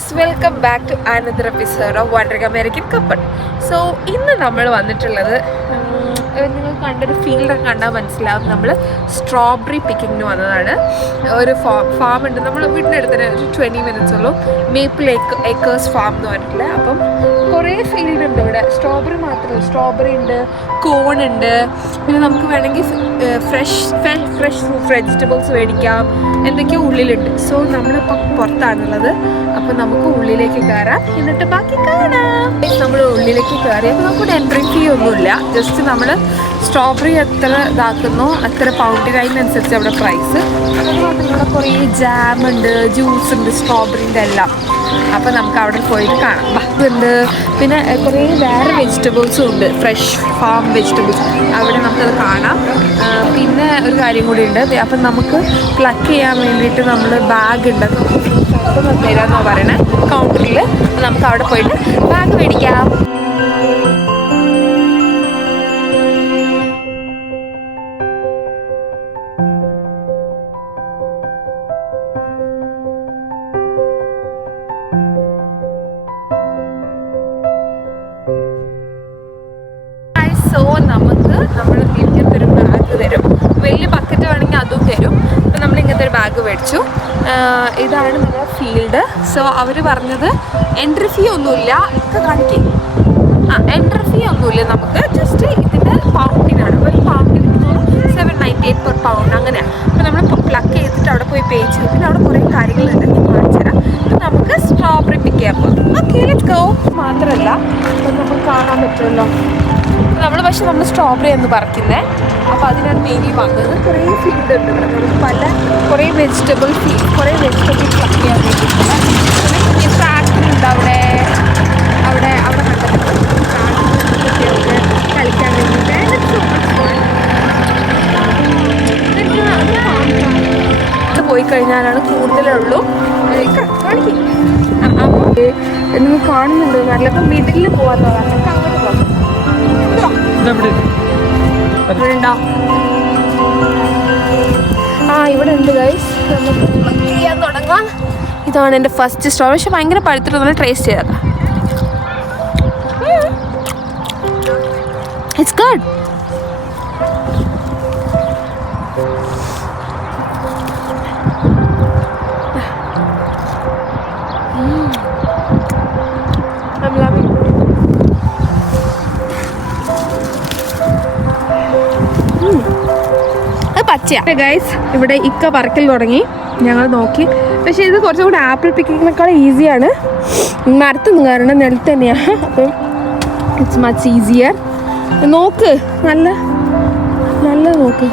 Guys welcome back to another episode of wandering American couple so ഇന്ന് നമ്മൾ വന്നിട്ടുള്ളത് നിങ്ങൾ കണ്ടൊരു ഫീൽഡൊക്കെ കണ്ടാൽ മനസ്സിലാവും. നമ്മൾ സ്ട്രോബെറി പിക്കിങ്ങിന് വന്നതാണ്. ഒരു ഫാം ഫാം ഉണ്ട്. നമ്മൾ വീടിന്റെ അടുത്ത് ഒരു ട്വന്റി മിനിറ്റ്സ് ഉള്ളൂ. മേപ്പിൾ ഏക്ക് ഏക്കേഴ്സ് ഫാം എന്ന് പറഞ്ഞിട്ടില്ല അപ്പം ഫീൽഡ് ഉണ്ട് ഇവിടെ. സ്ട്രോബെറി മാത്രമല്ല സ്ട്രോബെറി ഉണ്ട് കോൺ ഉണ്ട്. പിന്നെ നമുക്ക് വേണമെങ്കിൽ ഫ്രഷ് ഫ്രഷ് വെജിറ്റബിൾസ് മേടിക്കാം. എന്തൊക്കെയോ ഉള്ളിലുണ്ട്. സോ നമ്മളിപ്പോൾ പുറത്താണുള്ളത്. അപ്പോൾ നമുക്ക് ഉള്ളിലേക്ക് കയറാം. എന്നിട്ട് ബാക്കി കാണാം. നമ്മൾ ഉള്ളിലേക്ക് കയറി. അപ്പോൾ നമുക്ക് എൻട്രി ഫീ ഒന്നുമില്ല. ജസ്റ്റ് നമ്മൾ സ്ട്രോബെറി എത്ര ഇതാക്കുന്നോ അത്ര പൗണ്ടിനനുസരിച്ച് അവിടെ പ്രൈസ് അതുമാത്രമല്ല കുറേ ജാം ഉണ്ട് ജ്യൂസ് ഉണ്ട് സ്ട്രോബെറിന്റെ എല്ലാം. അപ്പോൾ നമുക്ക് അവിടെ പോയിട്ട് കാണാം. ഇതുണ്ട് പിന്നെ കുറേ വേറെ വെജിറ്റബിൾസും ഉണ്ട്. ഫ്രഷ് ഫാം വെജിറ്റബിൾസ് അവിടെ നമുക്കത് കാണാം. പിന്നെ ഒരു കാര്യം കൂടി ഉണ്ട്. അപ്പം നമുക്ക് പ്ലക്ക് ചെയ്യാൻ വേണ്ടിയിട്ട് നമ്മൾ ബാഗ് ഉണ്ട്. അത് തരാമെന്നാണ് പറയണത് കൗണ്ടറിൽ നമുക്ക് അവിടെ പോയിട്ട് ബാഗ് മേടിക്കാം. സോ അവർ പറഞ്ഞത് എൻട്രി ഫീ ഒന്നുമില്ല ഒക്കെ കാണിക്കും. ആ എൻട്രി ഫീ ഒന്നുമില്ല നമുക്ക് ജസ്റ്റ് ഇതിന്റെ പൗണ്ടിനാണ് ഒരു പൗണ്ടിന് seven ninety eight per pound അങ്ങനെയാണ് അപ്പോൾ നമ്മൾ പ്ലക്ക് ചെയ്തിട്ട് അവിടെ പോയി പേ ചെയ്ത്. പിന്നെ അവിടെ കുറേ കാര്യങ്ങളുണ്ട് ഞാൻ കാണിച്ചു തരാം. അപ്പം നമുക്ക് സ്ട്രോബെറി പിക്ക് ചെയ്യാൻ പോകും ഓക്കെ ലെറ്റ് ഗോ മാത്രമല്ല അപ്പം നമുക്ക് കാണാൻ പറ്റുമല്ലോ. നമ്മൾ പക്ഷെ നമ്മൾ സ്ട്രോബെറി എന്ന് പറിക്കുന്നത് അപ്പോൾ അതിനാണ് മെയിൻലി വന്നത് കുറേ ഫീൽഡ് ഉണ്ട് നമുക്ക് പല കുറേ വെജിറ്റബിൾ ഫീൽഡ് കുറേ വെജിറ്റബിൾ പ്ലക്ക് ചെയ്യാൻ വേണ്ടിയിട്ടുള്ള പിന്നെ ഫാക്ടറി ഉണ്ട് അവിടെ. അവിടെ അവിടെ കണ്ടത് കളിക്കാൻ വേണ്ടിയിട്ട്. പോയി കഴിഞ്ഞാലാണ് കൂടുതലുള്ളൂ. കാണിക്കും. അപ്പോൾ നിങ്ങൾ കാണുന്നുണ്ട്. നല്ലപ്പോൾ മിഡിലിൽ പോകാമെന്നാണ് ആ ഇവിടെ ഉണ്ട് ഇതാണ് എന്റെ ഫസ്റ്റ് സ്റ്റോർ പക്ഷെ ഭയങ്കര പഴുത്തിട്ട് ട്രേസ്റ്റ് ചെയ്തേക്കാം പച്ചയാ ഗൈസ് ഇവിടെ ഇക്ക പറക്കൽ തുടങ്ങി. ഞങ്ങൾ നോക്കി. പക്ഷേ ഇത് കുറച്ചും കൂടി ആപ്പിൾ പിക്കിങ്ങിനേക്കാൾ ഈസിയാണ്. മരത്തുനിന്ന് കാരണം നിലത്ത് തന്നെയാണ് അപ്പം ഇറ്റ്സ് മച്ച് ഈസിയർ നോക്ക് നല്ല നല്ല നോക്ക്.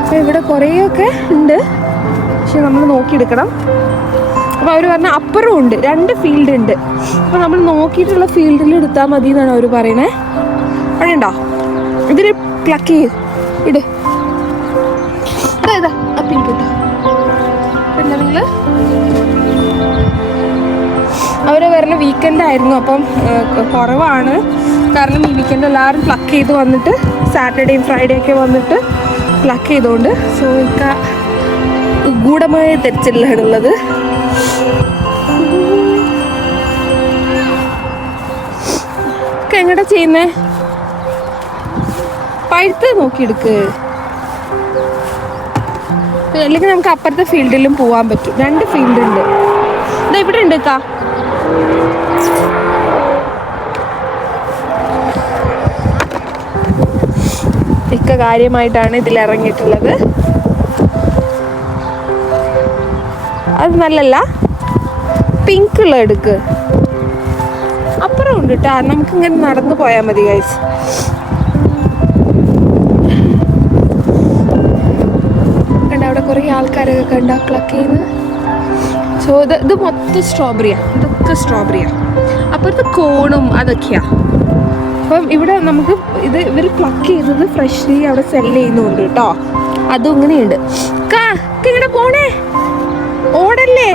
അപ്പോൾ ഇവിടെ കുറേയൊക്കെ ഉണ്ട്. പക്ഷെ നമ്മൾ നോക്കിയെടുക്കണം. അപ്പോൾ അവർ പറഞ്ഞ അപ്പുറവും ഉണ്ട്. രണ്ട് ഫീൽഡ് ഉണ്ട്. അപ്പോൾ നമ്മൾ നോക്കിയിട്ടുള്ള ഫീൽഡിൽ എടുത്താൽ മതി എന്നാണ് അവർ പറയണേ. അവിടെ ഉണ്ടോ ഇതിൽ പ്ലക്ക് ചെയ്ത് ഇട്. ഇട്ടോ പിന്നെ നിങ്ങൾ അവർ വരണ വീക്കെൻഡ് ആയിരുന്നു അപ്പം കുറവാണ്. കാരണം ഈ വീക്കെൻഡ് എല്ലാവരും പ്ലക്ക് ചെയ്ത് വന്നിട്ട് സാറ്റർഡേയും ഫ്രൈഡേ ഒക്കെ വന്നിട്ട് പ്ലക്ക് ചെയ്തുകൊണ്ട് സോ ഇക്ക ഗൂഢമായ തെരച്ചിലാണുള്ളത്. ഒക്കെ എങ്ങടാ ചെയ്യുന്നേ? പഴുത്ത് നോക്കിയെടുക്ക്. അല്ലെങ്കിൽ നമുക്ക് അപ്പുറത്തെ ഫീൽഡിലും പോകാൻ പറ്റും. രണ്ട് ഫീൽഡ് ഉണ്ട്. ഇതാ ഇവിടെ ഉണ്ട് കാ ഇക്ക കാര്യമായിട്ടാണ് ഇതിൽ ഇറങ്ങിയിട്ടുള്ളത്. അത് നല്ലല്ല. പിങ്ക് ഉള്ള എടുക്ക്. അപ്പുറം ഉണ്ട് കേട്ടോ നമുക്കിങ്ങനെ നടന്നു പോയാൽ മതി ഗൈസ് കണ്ട അവിടെ കുറേ ആൾക്കാരൊക്കെ കണ്ട പ്ലക്ക് ചെയ്യുന്നത്. സോ ഇത് ഇത് മൊത്തം സ്ട്രോബെറിയാണ് ഇതൊക്കെ സ്ട്രോബെറിയാണ് അപ്പോൾ ഇത് കോണും അതൊക്കെയാണ് അപ്പം ഇവിടെ നമുക്ക് ഇത് ഇവർ ക്ലക്ക് ചെയ്തത് ഫ്രഷ്ലി അവിടെ സെൽ ചെയ്യുന്നുണ്ട് കേട്ടോ. അതും ഇങ്ങനെയുണ്ട്. കാ ഇങ്ങനെ പോണേ. ഓടല്ലേ?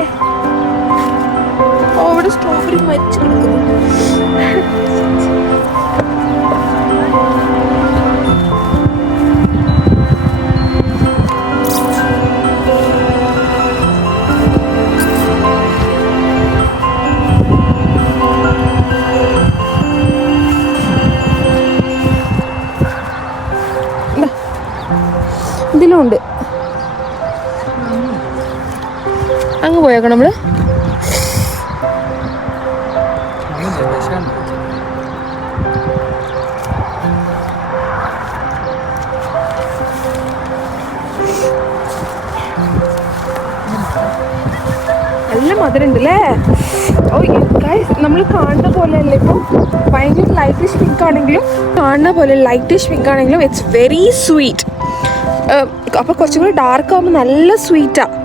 ഓടെ സ്ട്രോബെറി മരിച്ചു കിടക്കുന്നു. നല്ല മധുരം ഉണ്ട് അല്ലേ ഓ നമ്മൾ കാണുന്ന പോലെ അല്ല ഇപ്പോൾ ഭയങ്കര ലൈറ്റിഷ് പിങ്ക് ആണെങ്കിലും കാണുന്ന പോലെ ലൈറ്റിഷ് പിങ്ക് ആണെങ്കിലും ഇറ്റ്സ് വെരി സ്വീറ്റ് അപ്പോൾ കുറച്ചും കൂടി ഡാർക്ക് ആകുമ്പോൾ നല്ല സ്വീറ്റാണ്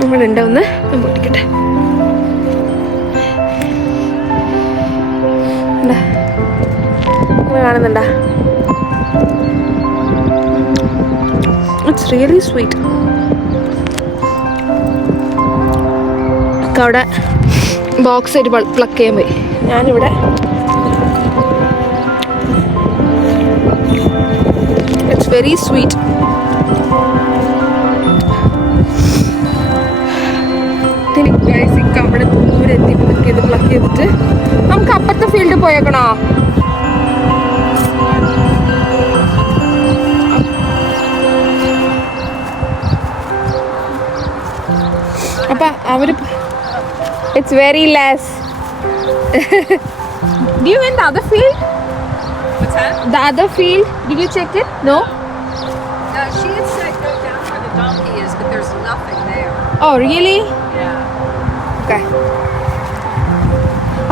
നമ്മളുണ്ട് ഒന്ന് പൊട്ടിക്കട്ടെ. നിങ്ങൾ കാണുന്നുണ്ടാ? ഇറ്റ്സ് റിയലി സ്വീറ്റ് അവിടെ ബോക്സ് ആയിട്ട് പ്ലക്ക് ചെയ്യാൻ പോയി. ഞാനിവിടെ. ഇറ്റ്സ് വെരി സ്വീറ്റ് അവിടെ ദൂരെ എത്തി പ്ലക്ക് ചെയ്ത് പ്ലക്ക് ചെയ്തിട്ട് നമുക്ക് അപ്പുറത്തെ ഫീൽഡിൽ പോയേക്കണോ? അവർ it's very less do you the the field? Field the the field field? You check it no she had said go down where the donkey is, but there's nothing there. oh really? Yeah. okay.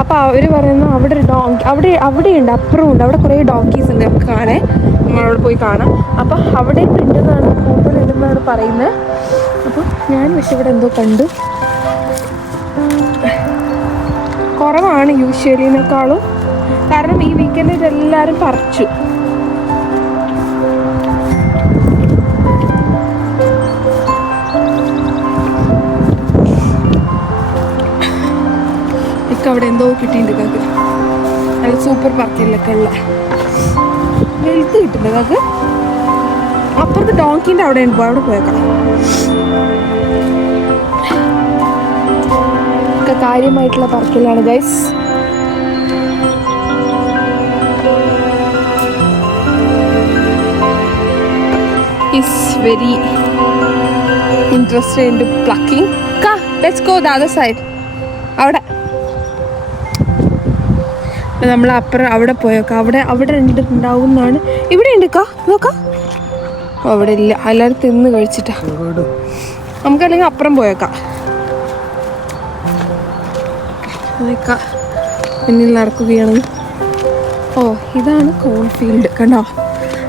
അപ്പോൾ അവർ പറയുന്നു അവിടെ ഒരു donkey അവിടെ അവിടെയുണ്ട് അപ്പുറം ഉണ്ട് അവിടെ കുറേ ഡോങ്കീസ് ഉണ്ട് നമുക്ക് കാണാൻ. നമ്മളവിടെ പോയി കാണാം. അപ്പോൾ അവിടെ ഉണ്ടെന്നാണ് കൂടുതൽ ഉണ്ടെന്നാണ് പറയുന്നത്. അപ്പോൾ ഞാൻ പക്ഷെ ഇവിടെ എന്തോ കണ്ടു. കുറവാണ് യൂഷ്വലിനേക്കാളും. കാരണം ഈ വീക്കെൻഡിൽ എല്ലാവരും പറിച്ചു. ഇക്ക അവിടെ എന്തോ കിട്ടിയിട്ടുണ്ട് കാക്ക്. നല്ല സൂപ്പർ പാർക്കിലൊക്കെ ഉള്ള വെളുത്ത് കിട്ടുന്നുണ്ട് കാക്ക്? അപ്പുറത്ത് ഡോങ്കിന്റെ അവിടെ ഉണ്ട് അവിടെ പോയേക്കാം. കാര്യമായിട്ടുള്ള പറക്കലാണ് guys very interested in to plucking കാ let's go the other side അവിടെ. നമ്മൾ അപ്പുറം അവിടെ പോയേക്കാം അവിടെ അവിടെ ഉണ്ടാവും എന്നാണ് ഇവിടെ ഉണ്ട് കാ നോക്കാ. അവിടെ ഇല്ല. എല്ലാവരും തിന്ന് കഴിച്ചിട്ടാ. നമുക്കല്ലെങ്കിൽ അപ്പുറം പോയേക്കാം. മുന്നിൽ നടക്കുകയാണ് ഓ ഇതാണ് കോൺഫീൽഡ് കണ്ടോ?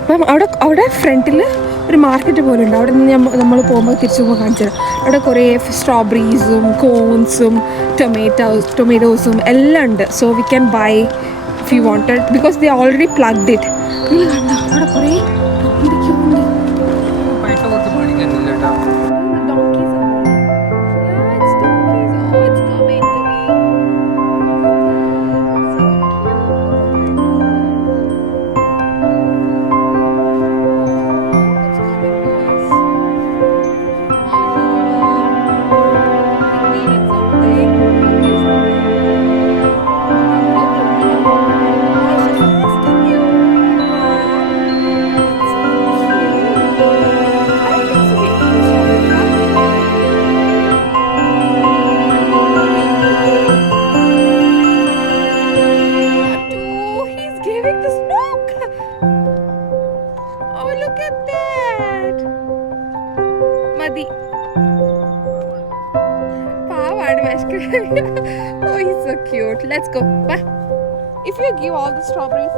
അപ്പം അവിടെ അവിടെ ഫ്രണ്ടിൽ ഒരു മാർക്കറ്റ് പോലെ ഉണ്ട്. അവിടെ നിന്ന് നമ്മൾ പോകുമ്പോൾ തിരിച്ചു പോകുമ്പോൾ കാണിച്ചു തരാം. അവിടെ കുറേ സ്ട്രോബെറീസും കോൺസും ടൊമാറ്റോസ് ടൊമാറ്റോസും എല്ലാം ഉണ്ട്. So we can buy if you wanted because they already plucked it കണ്ടോ? അവിടെ കുറേ oh, he's so cute. Let's go. Bye. If you give all the strawberries,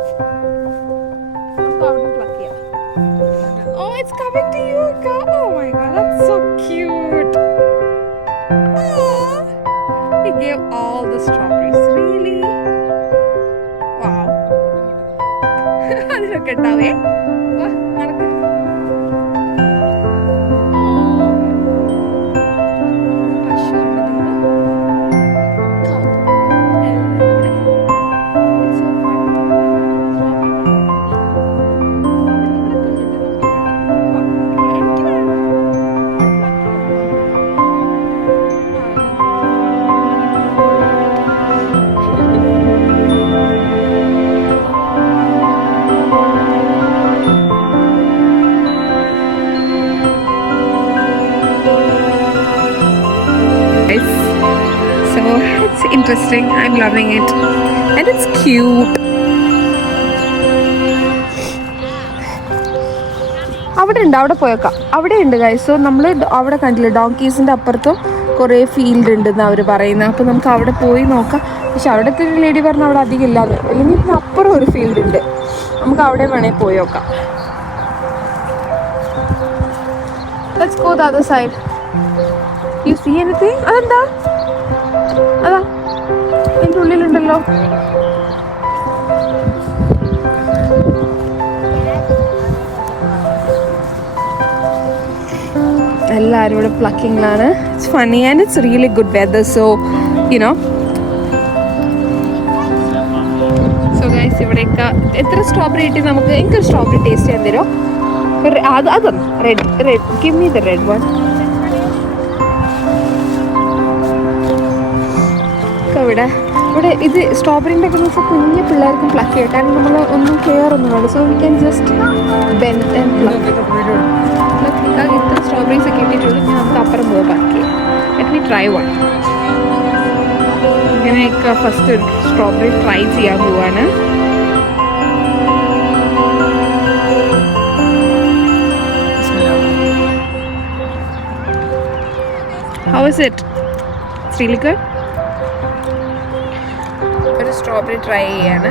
Oh, it's coming to you. Oh my god, that's so cute. Oh, he gave all the strawberries. Really? Wow. Look at that, eh? Interesting. I'm loving it. And it's cute. അവിടെ ഉണ്ട് അവിടെ പോയേക്കാം. അവിടെ ഉണ്ട് guys so നമ്മൾ അവിടെ കണ്ടില്ല ഡോങ്കീസിന്റെ അപ്പുറത്തും കുറേ ഫീൽഡ് ഉണ്ടെന്ന് അവർ പറയുന്നത് അപ്പോൾ നമുക്ക് അവിടെ പോയി നോക്കാം. പക്ഷെ അവിടുത്തെ ഒരു ലേഡി പറഞ്ഞാൽ അവിടെ അധികം ഇല്ലാതെ അല്ലെങ്കിൽ ഇതിന് അപ്പുറം ഒരു ഫീൽഡ് ഉണ്ട്. നമുക്ക് അവിടെ വേണേൽ പോയി നോക്കാം. സൈഡ് യു സീ എനിത്തിങ് അതെന്താ? അതാ. ഉള്ളിലുണ്ടല്ലോ. എല്ലാവരും ഇവിടെ പ്ലക്കിങ്ങിലാണ് it's funny and it's really good weather so you know so guys ഇവിടെയൊക്കെ എത്ര സ്ട്രോബെറി കിട്ടി നമുക്ക്? എനിക്കൊരു സ്ട്രോബെറി ടേസ്റ്റ് ചെയ്യാൻ തരുമോ? അത് അതൊന്ന് red red give me the red one ഇവിടെ ഇവിടെ ഇത് സ്ട്രോബെറിന്റെ ഒക്കെ വെച്ചാൽ കുഞ്ഞു പിള്ളേർക്കും പ്ലക്ക് ചെയ്യും. കാരണം നമ്മൾ ഒന്നും കെയർ ഒന്നും വേണ്ട. So we can just bend and pluck നിൽക്കാതെ ഇത്ര സ്ട്രോബെറീസ് ഒക്കെ ഇട്ടിട്ടുള്ളൂ ഞാൻ നമുക്ക് അപ്പുറം പോകാം ചെയ്യാം ലെറ്റ് മീ ട്രൈ വൺ ഇങ്ങനെയൊക്കെ ഫസ്റ്റ് സ്ട്രോബെറി ട്രൈ ചെയ്യാൻ പോവാണ്. How is it? It really ഒരു സ്ട്രോബെറി ട്രൈ ചെയ്യാണ്.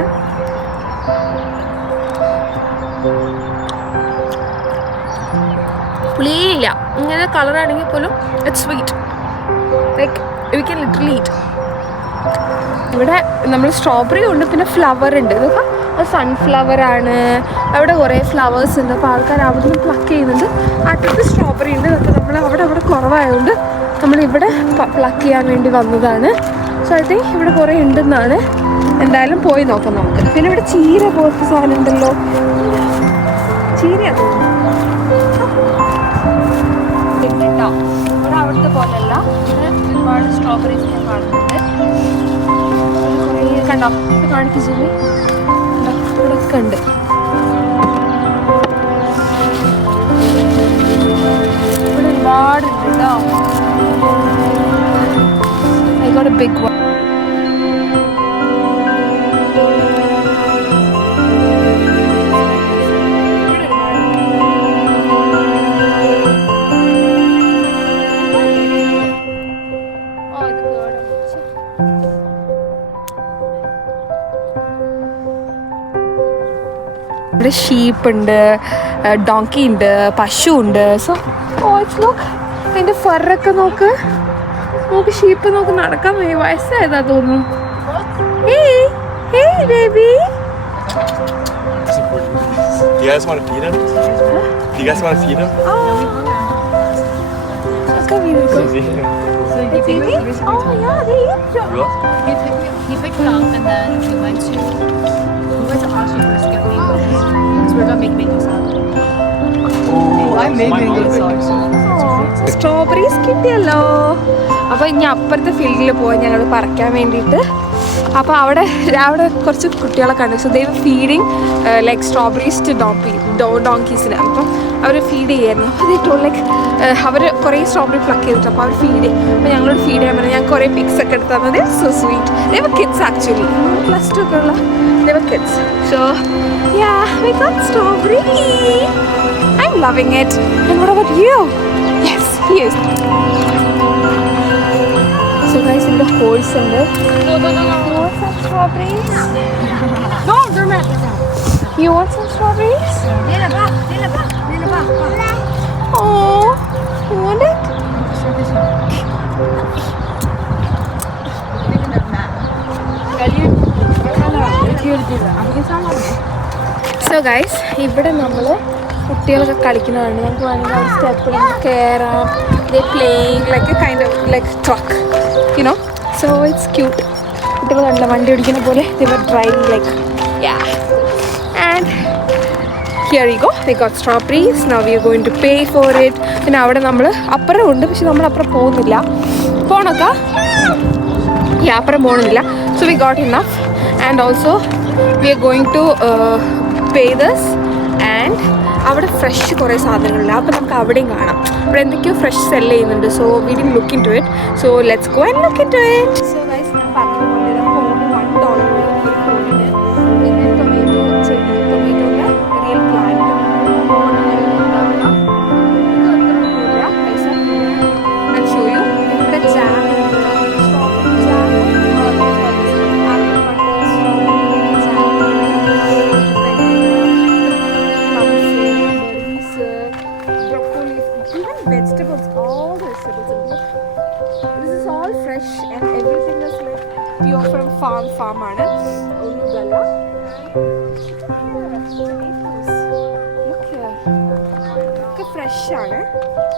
പുളിയില്ല. ഇങ്ങനെ കളറാണെങ്കിൽ പോലും it's sweet like we can literally eat ഇവിടെ നമ്മൾ സ്ട്രോബെറി ഉണ്ട് പിന്നെ ഫ്ലവർ ഉണ്ട്. ഇതൊക്കെ സൺഫ്ലവർ ആണ്. അവിടെ കുറേ ഫ്ലവേഴ്സ് ഉണ്ട്. അപ്പോൾ ആൾക്കാർ അവിടെ നിന്ന് പ്ലക്ക് ചെയ്യുന്നുണ്ട്. അടുത്ത് സ്ട്രോബെറി ഉണ്ട്. ഇതൊക്കെ നമ്മൾ അവിടെ അവിടെ കുറവായതുകൊണ്ട് നമ്മൾ ഇവിടെ പ്ലക്ക് ചെയ്യാൻ വേണ്ടി വന്നതാണ്. സോ ഐ തിങ്ക് ഇവിടെ കുറേ ഉണ്ടെന്നാണ്. എന്തായാലും പോയി നോക്കാം നമുക്ക്. പിന്നെ ഇവിടെ ചീര പോലത്തെ സാധനം ഉണ്ടല്ലോ. ചീരയാ തോന്നുന്നു കേട്ടോ ഇവിടെ അവിടുത്തെ പോലെയല്ല. ഇവിടെ ഒരുപാട് സ്ട്രോബെറീസ് ഞാൻ കാണുന്നുണ്ട്. കണ്ടോ? ഇത് കാണിക്കില്ലേ ഇവിടെ ഒക്കെ ഉണ്ട് കേട്ടോ ഐ a big one. ഇവിടെ ഷീപ്പ് ഉണ്ട് ഡോങ്കി ഉണ്ട് പശു ഉണ്ട് സോ ഓ ഇറ്റ്സ് നോക്ക് അതിന്റെ ഫറൊക്കെ നോക്ക് നോക്ക് ഷീപ്പ് നോക്ക് നടക്കാൻ വയ്യ വയസ്സായതാ തോന്നുന്നു ഏയ് ഏയ് baby Do you guys want to feed him? Do you guys want to feed him? Oh. Come here, go. you Baby? Oh yeah, they eat you. He picked, it, he picked it up and then we went to we went to Aussie first we're mango salad. Oh, I made mango. Strawberries കിട്ടിയല്ലോ അപ്പോൾ ഇനി അപ്പുറത്തെ ഫീൽഡിൽ പോയി ഞങ്ങൾ പറിക്കാൻ വേണ്ടിയിട്ട് അപ്പോൾ അവിടെ അവിടെ കുറച്ച് കുട്ടികളെ കണ്ടു. സോ ദൈവം feeding like strawberries to donkey ഡോ ഡോങ്കീസിന് അപ്പം അവർ ഫീഡ് ചെയ്യായിരുന്നു. അപ്പോൾ ദേ ടോൾ ലൈക്ക് അവർ കുറേ സ്ട്രോബെറി പ്ലക്ക് ചെയ്തിട്ട് അപ്പോൾ അവർ ഫീഡ് ചെയ്യും അപ്പോൾ ഞങ്ങളോട് ഫീഡ് ചെയ്യാൻ പറഞ്ഞു. ഞാൻ കുറേ പിക്സ് ഒക്കെ എടുത്താൽ മതി സോ സ്വീറ്റ് ദൈവ കിഡ്സ് ആക്ച്വലി പ്ലസ് ടു ഒക്കെ ഉള്ള ദൈവ kids so yeah we got strawberry I am loving it what about you? Yes yes so in the horse and strawberries? No, they're not. They're not. You want some strawberries? Nina, back. Nina, back. Nina, back. back. Oh, you want it? So guys ഇവിടെ നമ്മൾ കുട്ടികളൊക്കെ കളിക്കുന്നതാണ് നമുക്ക് വേണമെങ്കിൽ അവിടെ സ്റ്റെപ്പിൽ കയറാം ദേ playing like kind of like truck you know so it's cute കുട്ടികൾ കണ്ടില്ല വണ്ടി ഓടിക്കുന്ന പോലെ ദിവർ driving like and here you go we got strawberries now we are to pay for it പിന്നെ അവിടെ നമ്മൾ അപ്പുറം ഉണ്ട് പക്ഷെ നമ്മൾ അപ്പുറം പോകുന്നില്ല. പോണൊക്കെ? ഈ അപ്പുറം പോകണമെന്നില്ല so we got enough and also we are going to pay this and അവിടെ ഫ്രഷ് കുറേ സാധനങ്ങളുണ്ട്. അപ്പോൾ നമുക്ക് അവിടെയും കാണാം. അവിടെ എന്തൊക്കെയോ ഫ്രഷ് സെല്ല് ചെയ്യുന്നുണ്ട്. So we then look to it so let's go and look to it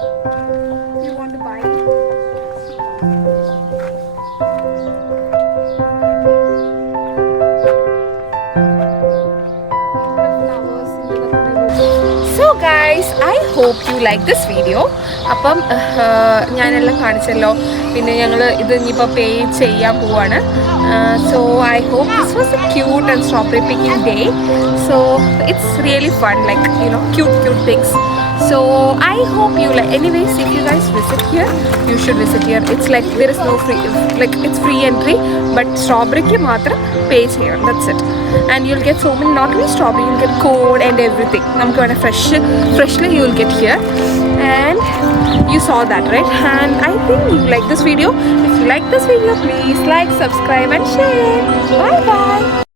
you won't buy So guys, video അപ്പം ഞാനെല്ലാം കാണിച്ചല്ലോ. പിന്നെ ഞങ്ങൾ ഇത് ഇനിയിപ്പോൾ പേ ചെയ്യാൻ പോവാണ്. So I hope this was a cute and strawberry picking day so it's really fun like you know cute cute things So I hope you like. Anyways, if you guys visit here, you should visit here. It's like there is no free, like it's free entry, but strawberry ki matram pay here. That's it. And you'll get so many. Not only strawberry, you'll get code and everything. Namku vena fresh, freshly you'll get here. And you saw that right? And I think you like this video. If you like this video, please like, subscribe, and share. Bye bye.